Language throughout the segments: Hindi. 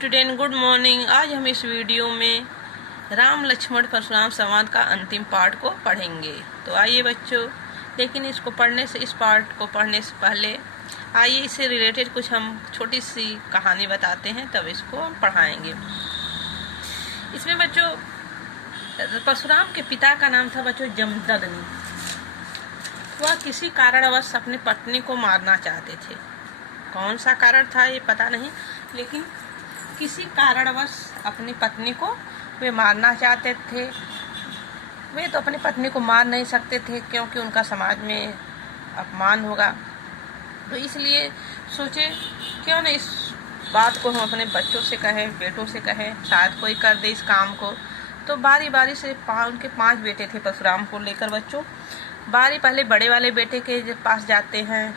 Student, good morning. आज हम इस वीडियो में राम लक्ष्मण परशुराम संवाद का अंतिम पार्ट को पढ़ेंगे। तो आइए बच्चों, लेकिन इसको पढ़ने से, इस पार्ट को पढ़ने से पहले आइए इससे रिलेटेड कुछ हम छोटी सी कहानी बताते हैं, तब इसको हम पढ़ाएंगे। इसमें बच्चों परशुराम के पिता का नाम था बच्चों जमदग्नि। वह किसी कारणवश अपनी पत्नी को मारना चाहते थे। कौन सा कारण था ये पता नहीं, लेकिन किसी कारणवश अपनी पत्नी को वे मारना चाहते थे। वे तो अपनी पत्नी को मार नहीं सकते थे क्योंकि उनका समाज में अपमान होगा। तो इसलिए सोचे क्यों न इस बात को हम अपने बच्चों से कहें, बेटों से कहें, शायद कोई कर दे इस काम को। तो बारी बारी से उनके 5 बेटे थे परशुराम को लेकर बच्चों। बारी पहले बड़े वाले बेटे के पास जाते हैं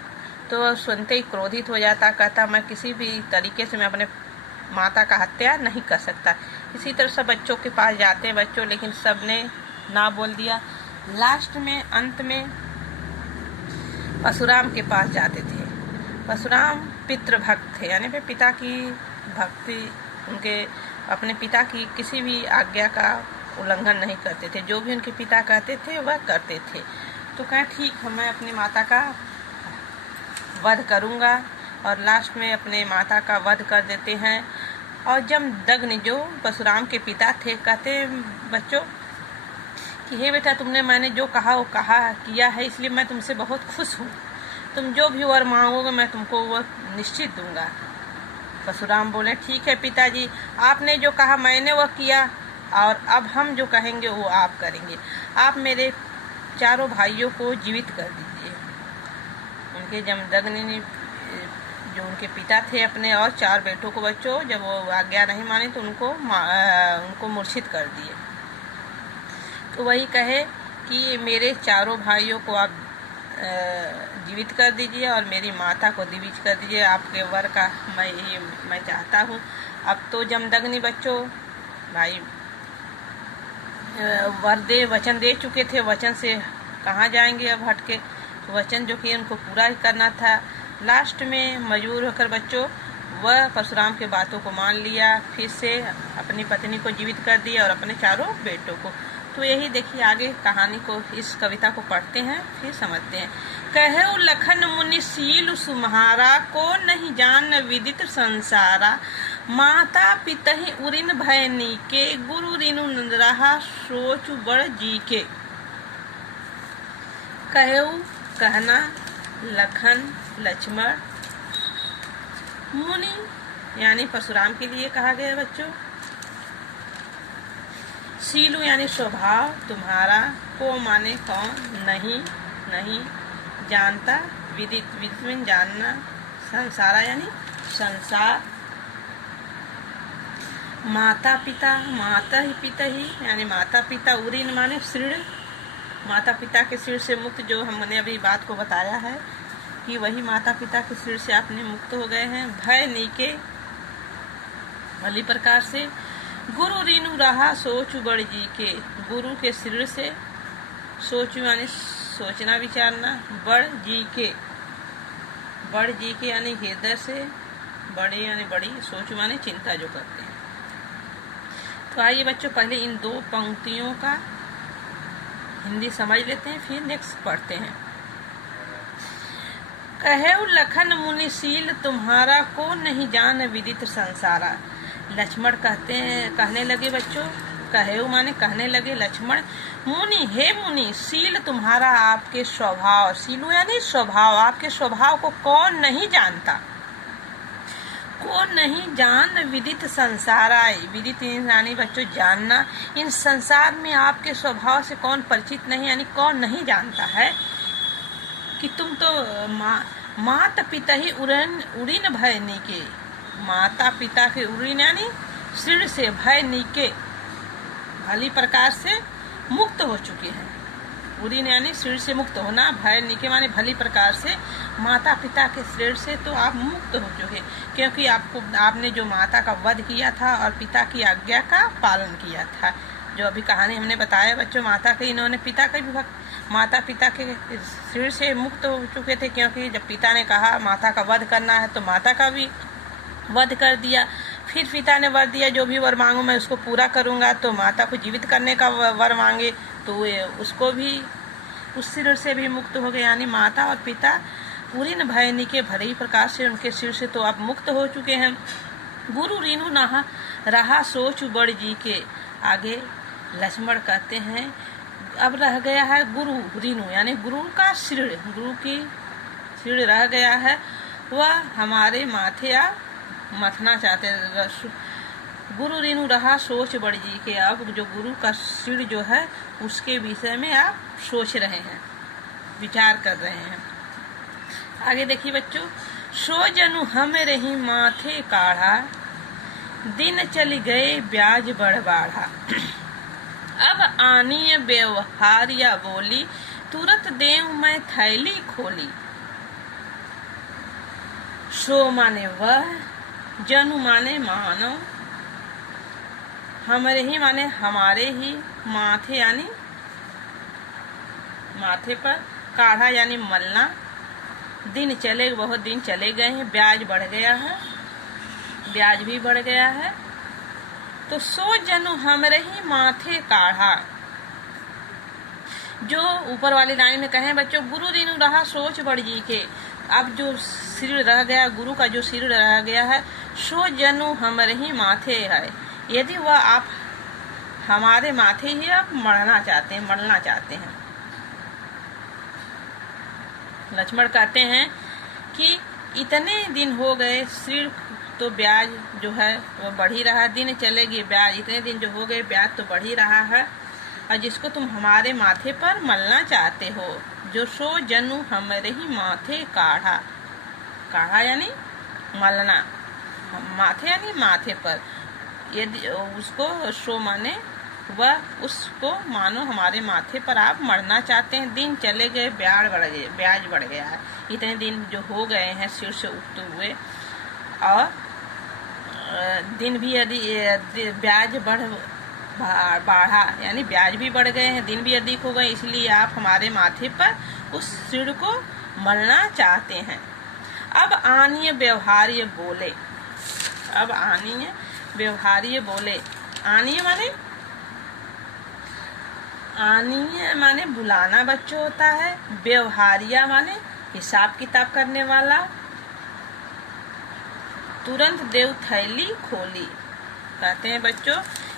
तो सुनते ही क्रोधित हो जाता, कहता मैं किसी भी तरीके से मैं अपने माता का हत्या नहीं कर सकता। इसी तरह सब बच्चों के पास जाते हैं बच्चों, लेकिन सब ने ना बोल दिया। लास्ट में अंत में परशुराम के पास जाते थे। परशुराम पितृभक्त थे, यानी फिर पिता की भक्ति, उनके अपने पिता की किसी भी आज्ञा का उल्लंघन नहीं करते थे। जो भी उनके पिता कहते थे वह करते थे। तो कहा ठीक है, मैं अपनी माता का वध करूंगा। और लास्ट में अपने माता का वध कर देते हैं। और जमदग्नि जो परशुराम के पिता थे कहते बच्चों कि हे बेटा, तुमने मैंने जो कहा वो कहा किया है, इसलिए मैं तुमसे बहुत खुश हूँ। तुम जो भी वर मांगोगे मैं तुमको वो निश्चित दूंगा। परशुराम बोले ठीक है पिताजी, आपने जो कहा मैंने वह किया, और अब हम जो कहेंगे वो आप करेंगे। आप मेरे चारों भाइयों को जीवित कर दीजिए। उनके जमदग्नि ने जो उनके पिता थे अपने और 4 बेटों को बच्चों, जब वो आज्ञा नहीं माने तो उनको मूर्छित कर दिए। तो वही कहे कि मेरे चारों भाइयों को आप जीवित कर दीजिए और मेरी माता को दिविज कर दीजिए। आपके वर का मैं चाहता हूँ। अब तो जमदग्नि बच्चों भाई वचन दे चुके थे। वचन से कहाँ जाएंगे अब हटके। तो वचन जो कि उनको पूरा ही करना था। लास्ट में मजबूर होकर बच्चों वह परशुराम के बातों को मान लिया। फिर से अपनी पत्नी को जीवित कर दिया और अपने चारों बेटों को। तो यही देखिए, आगे कहानी को, इस कविता को पढ़ते हैं फिर समझते हैं। कहे लखन मुनि सील सुम्हारा, को नहीं जान विदित संसारा। माता पितहि उरिन भय नीके, गुरु रिनु रहा सोच बड़ जी के। कहऊ कहना लखन लक्ष्मण मुनि यानी परशुराम के लिए कहा गया बच्चों। सीलु यानी स्वभाव तुम्हारा, को माने कौन, नहीं जानता, विदित में जानना, संसारा यानी संसार। माता पिता, माता ही पिता ही यानी माता पिता। उरीन माने श्रीण, माता पिता के सिर से मुक्त। जो हमने अभी बात को बताया है कि वही माता पिता के सिर से आपने मुक्त हो गए हैं। भय नीके भली प्रकार से। गुरु रीनु रहा सोच बड़ जी के, गुरु के सिर से। सोच यानी सोचना विचारना। बड़ जी के, बड़ जी के यानी हृदय से। बड़े यानी बड़ी, सोच माने चिंता जो करते हैं। तो आइए बच्चों, पहले इन 2 पंक्तियों का हिंदी समझ लेते हैं, फिर नेक्स्ट पढ़ते हैं। कहे लखन मुनि सील तुम्हारा, को नहीं जान विदित संसारा। लक्ष्मण कहने लगे बच्चों, कहे माने कहने लगे लक्ष्मण, मुनि हे मुनि, सील तुम्हारा आपके स्वभाव, सीलु यानी स्वभाव, आपके स्वभाव को कौन नहीं जानता। को नहीं जान विदित संसारा, विदित यानी बच्चों जानना। इन संसार में आपके स्वभाव से कौन परिचित नहीं, यानी कौन नहीं जानता है कि तुम तो माता पिता ही उड़ीन भय नीके। माता पिता के उड़ीन यानी सिर से, भय नीके भली प्रकार से मुक्त हो चुके हैं। उड़ीन यानी सिर से मुक्त होना, भय नीके माने भली प्रकार से। माता पिता के सिर से तो आप मुक्त हो चुके, क्योंकि आपने जो माता का वध किया था और पिता की आज्ञा का पालन किया था। जो अभी कहानी हमने बताया बच्चों, माता के इन्होंने पिता का भी माता पिता के सिर से मुक्त हो चुके थे, क्योंकि जब पिता ने कहा माता का वध करना है तो माता का भी वध कर दिया। फिर पिता ने वर दिया, जो भी वर मांगो मैं उसको पूरा करूँगा। तो माता को जीवित करने का वर मांगे तो उसको भी उस सिर से भी मुक्त हो गए। यानी माता और पिता पूरी न भय के भरे ही प्रकार से उनके सिर से तो आप मुक्त हो चुके हैं। गुरु रीनु नहा रहा सोच बड़ जी के, आगे लक्ष्मण कहते हैं अब रह गया है गुरु रीनु, यानी गुरु का सिर, गुरु की सिर रह गया है, वह हमारे माथे आप मथना चाहते हैं। गुरु रीनु रहा सोच बड़ जी के, अब जो गुरु का सिर जो है उसके विषय में आप सोच रहे हैं, विचार कर रहे हैं। आगे देखिए बच्चों, सो जनु हम रही माथे काढ़ा, दिन चली गए ब्याज बढ़ बाढ़ा। अब आनी व्यवहार या बोली, तुरंत देव मैं थैली खोली। सो माने वह, जनु माने मानव, हमरे ही माने हमारे ही, माथे यानी माथे पर, काढ़ा यानी मलना, दिन चले बहुत दिन चले गए हैं, ब्याज बढ़ गया है, ब्याज भी बढ़ गया है। तो सो जनु हमरे ही माथे काढ़ा, जो ऊपर वाली लाइन में कहें बच्चों, गुरु रीनु रहा सोच बड़ जी के, अब जो सिर रह गया, गुरु का जो सिर रह गया है, सो जनु हमरे ही माथे है, यदि वह आप हमारे माथे ही आप मढ़ना चाहते हैं, मढ़ना चाहते हैं। लक्ष्मण कहते हैं कि इतने दिन हो गए, सिर तो ब्याज जो है वो बढ़ ही रहा, दिन चलेगी ब्याज, इतने दिन जो हो गए ब्याज तो बढ़ ही रहा है, और जिसको तुम हमारे माथे पर मलना चाहते हो, जो सो जनु हमारे ही माथे काढ़ा, काढ़ा यानी मलना, माथे यानी माथे पर, यदि उसको सो माने वह, उसको मानो हमारे माथे पर आप मरना चाहते हैं। दिन चले गए ब्याज बढ़ गया है, इतने दिन जो हो गए हैं सिर से उठते हुए, और दिन भी यदि ब्याज बढ़ा यानी ब्याज भी बढ़ गए हैं, दिन भी अधिक हो गए, इसलिए आप हमारे माथे पर उस सिर को मलना चाहते हैं। अब आनीय व्यवहार्य बोले, अब आनीय व्यवहार्य बोले, आनीय माने बुलाना बच्चों होता है, व्यवहारिया माने हिसाब किताब करने वाला। तुरंत देव थैली खोली, कहते हैं बच्चों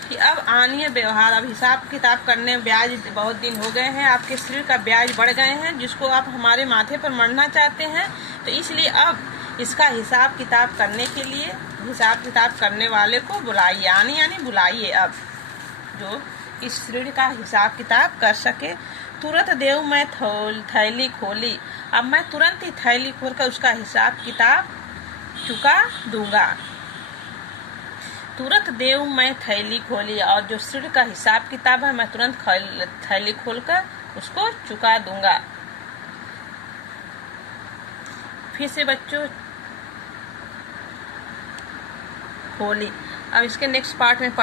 कि अब आनीय व्यवहार, अब हिसाब किताब करने, ब्याज बहुत दिन हो गए हैं, आपके शरीर का ब्याज बढ़ गए हैं, जिसको आप हमारे माथे पर मरना चाहते हैं, तो इसलिए अब इसका हिसाब किताब करने के लिए हिसाब किताब करने वाले को बुलाइए, यानी बुलाइए, अब जो इस ऋण का हिसाब किताब कर सके। तुरंत देव मैं थैली खोली, अब मैं तुरंत ही थैली खोलकर उसका हिसाब किताब चुका दूंगा। तुरंत देव मैं थैली खोली, और जो ऋण का हिसाब किताब है मैं तुरंत थैली खोलकर उसको चुका दूंगा। फिर से बच्चों खोली, अब इसके नेक्स्ट पार्ट में